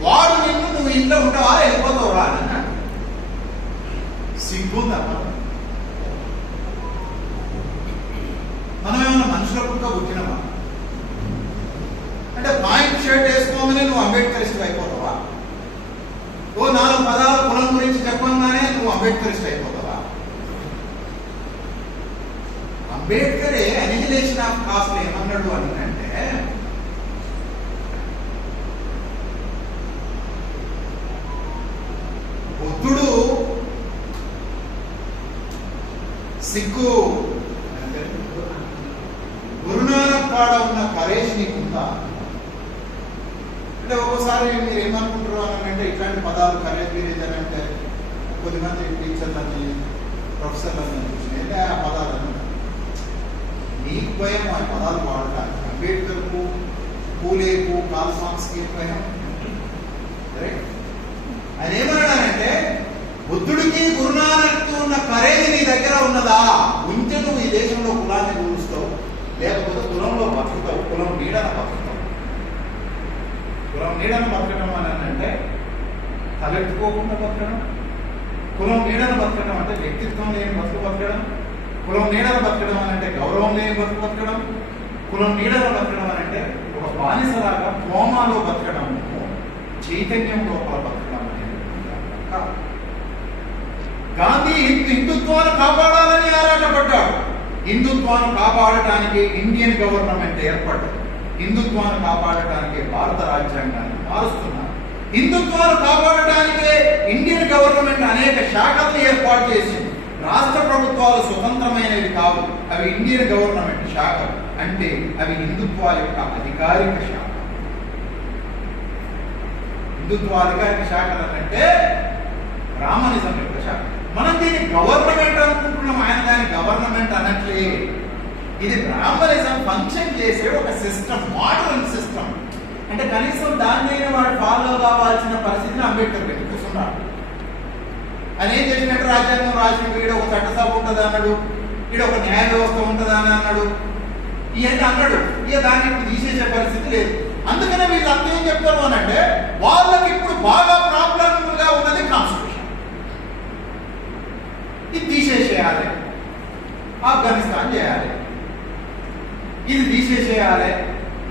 వాడు నిన్ను నువ్వు ఇంట్లో ఉంటావా వెళ్ళిపోతావురా అని అంటాడు. సిగ్గుందమ్మా. మనం ఏమైనా మనుషుల పుట్ట పుట్టినమా? అంటే పాయింట్ షర్ట్ వేసుకోమని నువ్వు అంబేద్కరిస్ట్ అయిపోతావా? ఓ 4 పదాలు కులం గురించి చెప్పంగానే నువ్వు అంబేద్కరిస్ట్ అయిపోతావా? అంబేద్కరే అనిహిలేషన్ ఆఫ్ కాస్ట్ ఏమన్నాడు అని అంటే, బుద్ధుడు సిక్కు గురునానక్ కాడ ఉన్న కరేజ్ నీకుందా అంటే, ఒక్కోసారి మీరు ఏమనుకుంటారు అని అంటే ఇట్లాంటి పదాలు కరేజ్ గిరేజ్ అని అంటే కొద్దిమంది టీచర్లని ప్రొఫెసర్లని చూసిన ఆ పదాలను నీకు భయం ఆ పదాలు వాడటానికి. అంబేద్కర్కు, పూలేకు, కాల్సాన్స్కి భయం. ఆయన ఏమన్నాడంటే, బుద్ధుడికి గురునానక్కి ఉన్న కరేజ్ నీ దగ్గర ఉన్నదా? ఉంటే నువ్వు ఈ దేశంలో కులాన్ని కూలుస్తావు, లేకపోతే కులంలో బతుకుతావు, కులం నీడన బతుకుతావు. కులం నీడను బతకడం అని అంటే తలెత్తుకోకుండా బతకడం, కులం నీడను బతకడం అంటే వ్యక్తిత్వం లేని బతుకు బతకడం, కులం నీడను బతకడం అని అంటే గౌరవం లేని బతుకు బతకడం, కులం నీడను బతకడం అని అంటే ఒక బానిసలాగా కోమాలో బతకడం, చైతన్యం లోపల బతకడం అనేది. గాంధీ హిందుత్వాన్ని కాపాడాలని ఆరాటపడ్డాడు. హిందుత్వాన్ని కాపాడటానికి ఇండియన్ గవర్నమెంట్ ఏర్పడ్డది. హిందుత్వాన్ని కాపాడటానికి భారత రాజ్యాంగాన్ని మారుస్తున్నారు. హిందుత్వాన్ని కాపాడటానికే ఇండియన్ గవర్నమెంట్ అనేక శాఖలను ఏర్పాటు చేసింది. రాష్ట్ర ప్రభుత్వాలు స్వతంత్రమైనవి కావు, అవి ఇండియన్ గవర్నమెంట్ శాఖలు. అంటే అవి హిందుత్వ యొక్క అధికారిక శాఖ. హిందుత్వ అధికారిక శాఖల కంటే బ్రాహ్మణిజం యొక్క శాఖ. మనం దీన్ని గవర్నమెంట్ అనుకుంటున్నాం, ఆయన దాన్ని గవర్నమెంట్ అనట్లే. ఇది బ్రాహ్మణిజం ఫంక్షన్ చేసే ఒక సిస్టమ్, మోడర్న్ సిస్టమ్. అంటే కనీసం దాన్నైనా వాడు ఫాలో కావాల్సిన పరిస్థితిని అంబేద్కర్ పెట్టుకున్నాడు. ఆయన ఏం చేసినట్టు రాజ్యాంగం రాసిన వీడు ఒక చట్టసభ ఉంటుంది అన్నాడు, వీడు ఒక న్యాయ వ్యవస్థ ఉంటుంది అని అన్నాడు, ఇవన్నీ అన్నాడు. ఇక దాన్ని ఇప్పుడు తీసేసే పరిస్థితి లేదు. అందుకనే వీళ్ళు అంతా ఏం చెప్తారు అని అంటే, వాళ్ళకి ఇప్పుడు బాగా ప్రాబ్లమ్ గా ఉన్నది కాన్స్టిట్యూషన్. ఇది తీసేసేయాలి, ఆఫ్ఘనిస్తాన్ చేయాలి, ఇది తీసేసేయాలి,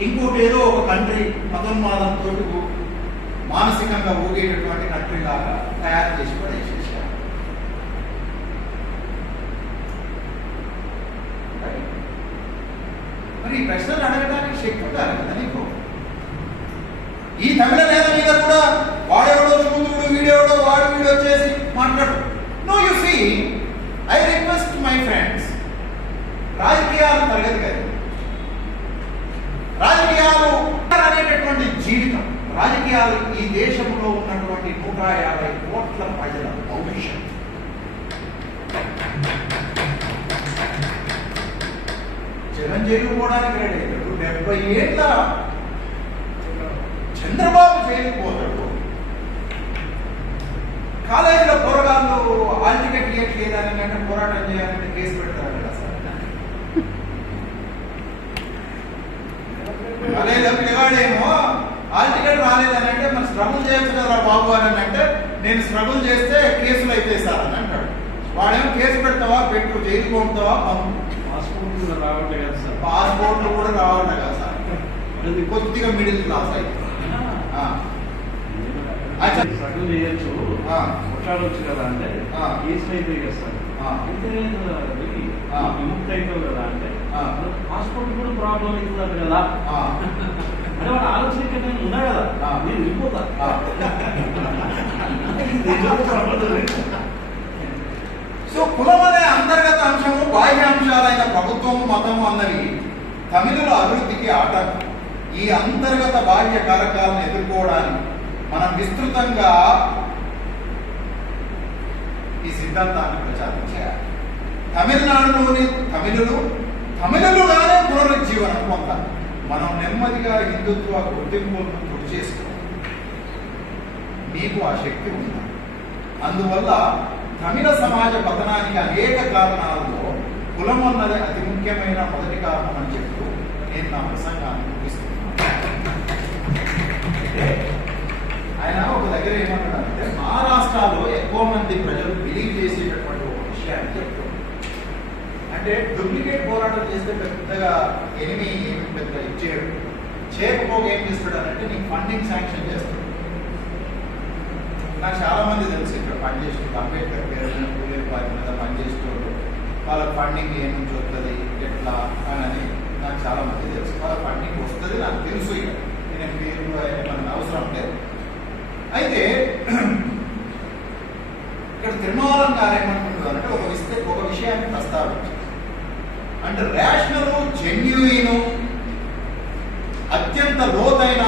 ఇంకోటి ఏదో ఒక కంట్రీ మతోన్మాదంతో మానసికంగా ఊగేటటువంటి కంట్రీ లాగా తయారు చేసి పడేసేసేయాలి. మరి ఈ ప్రశ్నలు అడగడానికి శక్తి ఉండాలి కదా నీకు. ఈ తమిళ నేల మీద కూడా వాడెవడో చూదుడు వీడెవడో వాడు వీడియో చేసి మాట్లాడు. No you see, I request my friends, రాజకీయాలు తరగతి కాదు. రాజకీయాలు అనేటటువంటి జీవితం, రాజకీయాలు ఈ దేశంలో ఉన్నటువంటి 150 కోట్ల ప్రజల భవిష్యత్. జగన్ జైలు పోవడానికి రెడీ అయ్యాడు. 70 ఏళ్ళ చంద్రబాబు జైలుకు పోతాడు. కాలేజీలో పోరగాళ్ళు హాల్ టికెట్ ఇవ్వట్లేదని అంటే పోరాటం చేయాలంటే కేసు పెడతారు కదా సార్. కాలేజీలో పిల్లగాడేమో హాల్ టికెట్ రాలేదని అంటే మరి స్ట్రగుల్ చేయొచ్చు కదా బాబు అని అంటే, నేను స్ట్రగుల్ చేస్తే కేసులు అయితే సార్ అని అంటాడు. వాడేమో కేసు పెడతావా, పెట్టు, జైలు పంపుతావా, పంపు. పాస్పోర్ట్లు కూడా రావట్లే కదా సార్. పాస్పోర్ట్లు కూడా రావట్లే కదా సార్. కొద్దిగా మిడిల్ క్లాస్ అయితే స్ట్రగుల్ చేయొచ్చు, కొట్లాడవచ్చు కదా అంటే కేసులు అయితే చేస్తారు. అయితే విముక్తి అవుతావు కదా అంటే పాస్పోర్ట్ కూడా ప్రాబ్లం అవుతుంది కదా అంటే వాడు ఆలోచన ఉన్నా కదా, నేను వెళ్ళిపోతా. సో కులం అనే అంతర్గత అంశము, బాహ్య అంశాలైన ప్రభుత్వము, మతము అన్నవి తమిళుల అభివృద్ధికి ఆటంకం. ఈ అంతర్గత బాహ్య కారకాలను ఎదుర్కోవడానికి మనం విస్తృతంగా ఈ సిద్ధాంతాన్ని ప్రచారం చేయాలి. తమిళనాడులోని తమిళులుగానే పునరుజ్జీవనం పొందాలి. మనం నెమ్మదిగా హిందుత్వ గుర్తింపులను గురి చేసుకోవాలి. మీకు ఆ శక్తి ఉంది. అందువల్ల తమిళ సమాజ పతనానికి అనేక కారణాల్లో కులం అన్నది అతి ముఖ్యమైన మొదటి కారణం అని చెప్తూ నేను నా ప్రసంగాన్ని ముగిస్తున్నాను. ఆయన ఒక దగ్గర ఏమన్నాడంటే మహారాష్ట్రలో ఎక్కువ మంది ప్రజలు బిలీవ్ చేసేటటువంటి ఒక విషయాన్ని చెప్తారు. అంటే డూప్లికేట్ పోరాటం చేస్తే పెద్దగా ఏమి పెద్ద ఇచ్చేయడు, చేయకపోగా ఏం చేస్తాడు అంటే నీకు ఫండింగ్ శాంక్షన్ చేస్తాడు. నాకు చాలా మంది తెలుసు ఇక్కడ పనిచేస్తుంది, అంబేద్కర్ పేరు మీద పూలేరు పార్టీ మీద పనిచేసేటోళ్ళు, వాళ్ళకి ఫండింగ్ ఏ నుంచి వస్తుంది ఎట్లా అని నాకు చాలా మంది తెలుసు. వాళ్ళ ఫండింగ్ వస్తుంది నాకు తెలుసు. ఇక నేను పేరు మనకు అవసరం లేదు. అయితే ఇక్కడ తిరుమలం గారు ఏమనుకుంటున్నారు అంటే ఒక విషయాన్ని ప్రస్తావించారు. అంటే రేషనల్ జెన్యూయిన్ అత్యంత లోతైన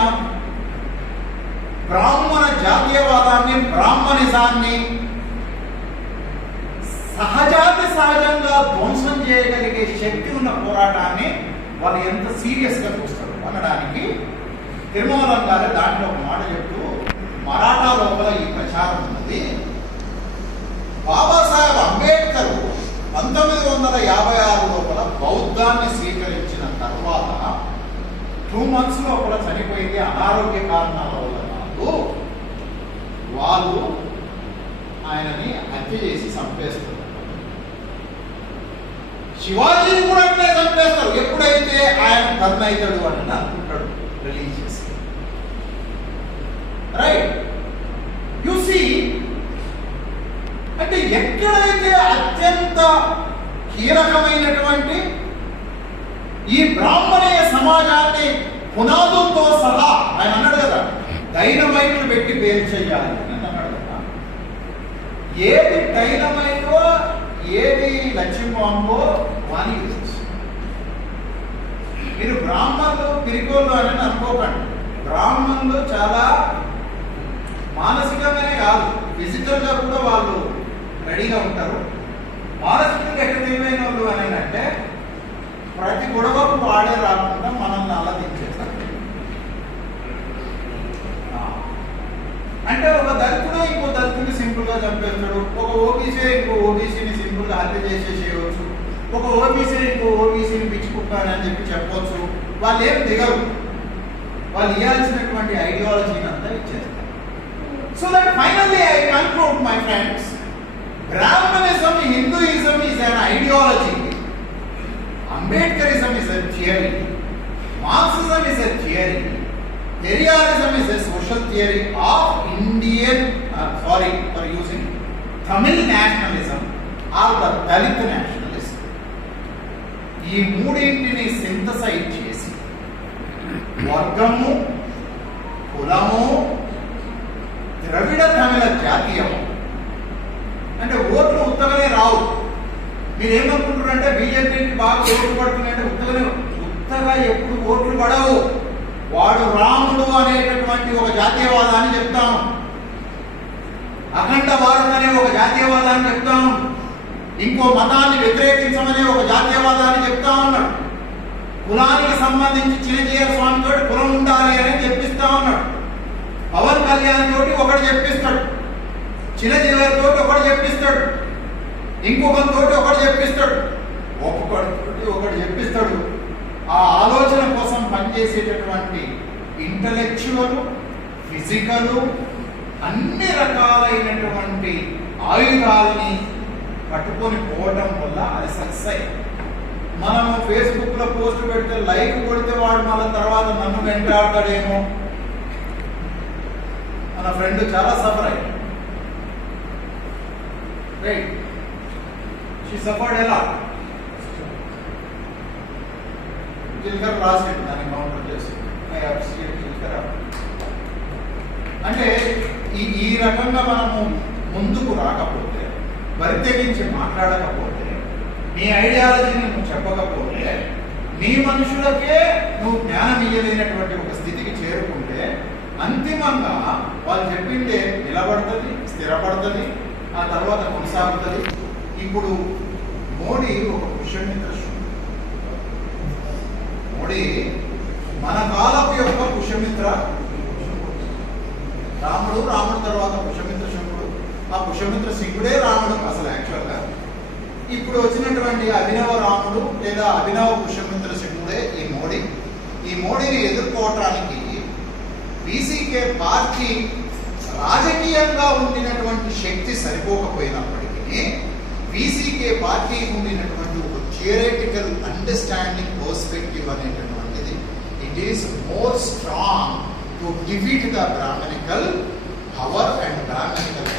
బ్రాహ్మణ జాతీయవాదాన్ని, బ్రాహ్మణిజాన్ని సహజంగా ధ్వంసం చేయగలిగే శక్తి ఉన్న పోరాటాన్ని వాళ్ళు ఎంత సీరియస్ గా చూస్తారు అనడానికి తిరుమలం గారు దాంట్లో ఒక మాట చెప్తూ, మరాఠా లోపల ఈ ప్రచారం ఉన్నది. బాబాసాహెబ్ అంబేద్కర్ 1956 లోపల బౌద్ధాన్ని స్వీకరించిన తర్వాత 2 months లోపల చనిపోయింది. అనారోగ్య కారణాల వల్ల కాదు, వాళ్ళు ఆయనని హత్య చేసి చంపేస్తారు. శివాజీని కూడా అట్లే చంపేస్తారు ఎప్పుడైతే ఆయన టర్న్ అవుతాడు అని అనుకుంటాడు రిలీజియస్. రైట్, యు సీ, అంటే ఎక్కడైతే అత్యంత కీలకమైనటువంటి ఈ బ్రాహ్మణీయ సమాజాన్ని పునాదులతో సహా ఆయన అన్నాడు కదా, డైనమైట్లు పెట్టి పేరు చేయాలి అని అన్నాడు కదా. ఏది డైనమైటో ఏది లక్ష్మీబాంబో వానికి తెలుసు. మీరు బ్రాహ్మణులు పిరికోళ్ళు అని అనుకోకండి. బ్రాహ్మణులు చాలా మానసికంగానే కాదు, ఫిజికల్ గా కూడా వాళ్ళు రెడీగా ఉంటారు. మానసికంగా ఎక్కడ తెలివైన వాళ్ళు అని అంటే ప్రతి గొడవకు వాడే రాకుండా మనల్ని అలా దించేస్తారు. అంటే ఒక దళితుడు ఇంకో దళితుడిని సింపుల్ గా చంపేస్తాడు, ఒక ఓబీసీ ఇంకో ఓబీసీని సింపుల్ గా హత్య చేసేసేయవచ్చు, ఒక ఓబీసీ ఇంకో ఓబీసీని పిచ్చుకుంటారని చెప్పి చెప్పవచ్చు. వాళ్ళు ఏం దిగరు, వాళ్ళు ఇవ్వాల్సినటువంటి ఐడియాలజీని అంతా ఇచ్చేస్తారు. So that finally I conclude, my friends, Brahmanism, Hinduism is an ideology. Ambedkarism is a theory. Marxism is a theory. Periyalism is a social theory of Indian, sorry for using Tamil nationalism or the Dalit nationalism. ఈ మూడింటిని synthesise చేసి వర్గము, కులము, ద్రవిడ తమిళ జాతీయం అంటే ఓట్లు ఉత్తగానే రావు. మీరేమనుకుంటారంటే బీజేపీకి బాగా ఓట్లు పడుతున్నాయంటే ఉత్తగా ఎప్పుడు ఓట్లు పడవు. వాడు రాముడు అనేటటువంటి ఒక జాతీయవాదాన్ని చెప్తాము, అఖండ భారత్ అనే ఒక జాతీయవాదాన్ని చెప్తాము, ఇంకో మతాన్ని వ్యతిరేకించమనే ఒక జాతీయవాదాన్ని చెప్తా ఉన్నాడు. కులానికి సంబంధించి చిన్నజీయర్ స్వామి తోటి కులం ఉండాలి అని చెప్పిస్తా ఉన్నాడు. పవన్ కళ్యాణ్ తోటి ఒకటి చెప్పిస్తాడు, చిన్నజీవర్ తోటి ఒకటి చెప్పిస్తాడు, ఇంకొకరి తోటి ఒకటి చెప్పిస్తాడు, ఒక్కొక్కటి ఒకటి చెప్పిస్తాడు. ఆ ఆలోచన కోసం పనిచేసేటటువంటి ఇంటలెక్చువల్, ఫిజికల్, అన్ని రకాలైనటువంటి ఆయుధాలని పట్టుకొని పోవడం వల్ల అది సక్సెస్ అయ్యింది. మనము ఫేస్బుక్ లో పోస్ట్ పెడితే లైక్ కొడితే వాడు మళ్ళీ తర్వాత నన్ను వెంటాడతాడేమో. మన ఫ్రెండ్ చాలా సఫర్ అయ్యింది. రైట్, షీ సఫర్డ్ ఎలా జిల్కర్ రాసింది దాన్ని కౌంటర్ చేసి అంటే ఈ రకంగా మనము ముందుకు రాకపోతే, బరితెగించి మాట్లాడకపోతే, నీ ఐడియాలజీని నువ్వు చెప్పకపోతే, నీ మనుషులకే నువ్వు జ్ఞానం ఇయ్యలేనటువంటి ఒక స్థితికి చేరుకుంటే అంతిమంగా వాళ్ళు చెప్పిందే నిలబడుతుంది, స్థిరపడుతుంది, ఆ తర్వాత కొనసాగుతుంది. ఇప్పుడు మోడీ ఒక పుష్యమిత్ర, మోడీ మన కాలపు యొక్క పుష్యమిత్ర. రాముడు తర్వాత పుష్యమిత్ర శంకుడు, ఆ పుష్యమిత్ర సింగుడే రాముడు అసలు యాక్చువల్గా. ఇప్పుడు వచ్చినటువంటి అభినవ రాముడు లేదా అభినవ పుష్యమిత్ర సింగుడే ఈ మోడీని ఎదుర్కోవటానికి బీసీకే పార్టీ రాజకీయంగా ఉండినటువంటి శక్తి సరిపోకపోయినప్పటికీ బీసీకే పార్టీ ఉండినటువంటి ఒక థియరేటికల్ అండర్స్టాండింగ్ పర్స్పెక్టివ్ అనేటటువంటిది it is more strong to defeat the Brahminical power and Brahminical